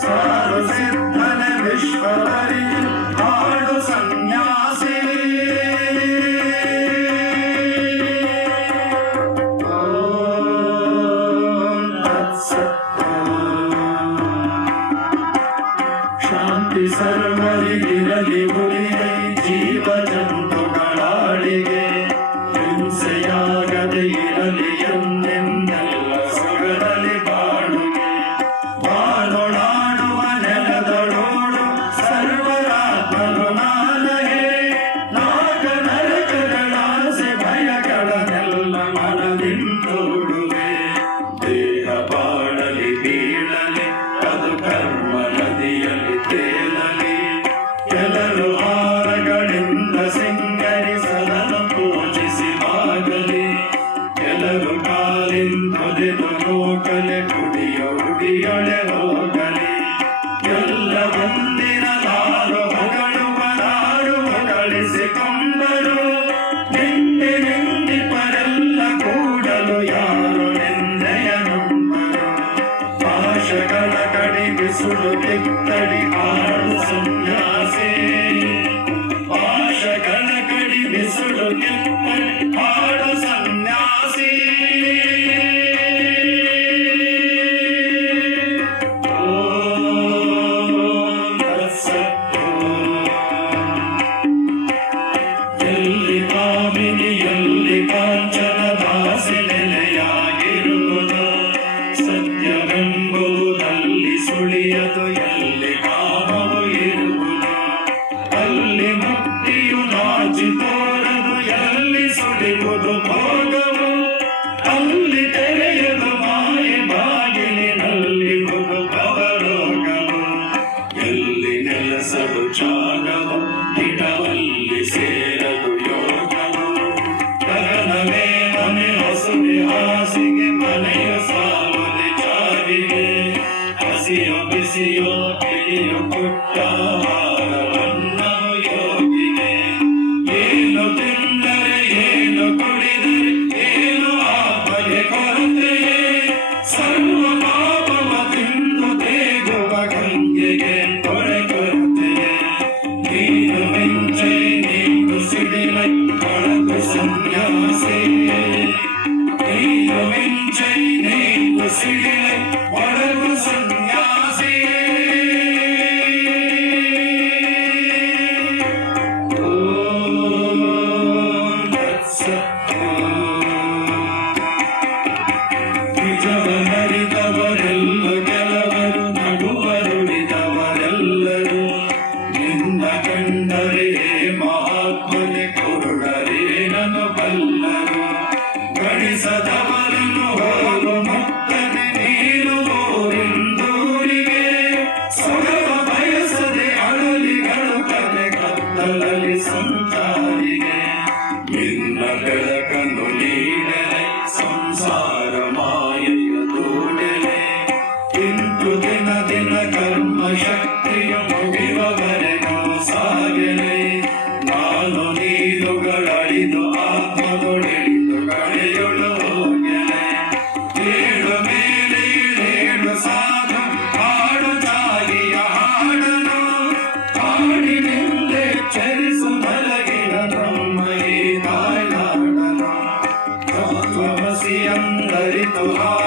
Christmas. ऋणसुलतित्तडि Aadu सन्न्यासे Amen. Oh,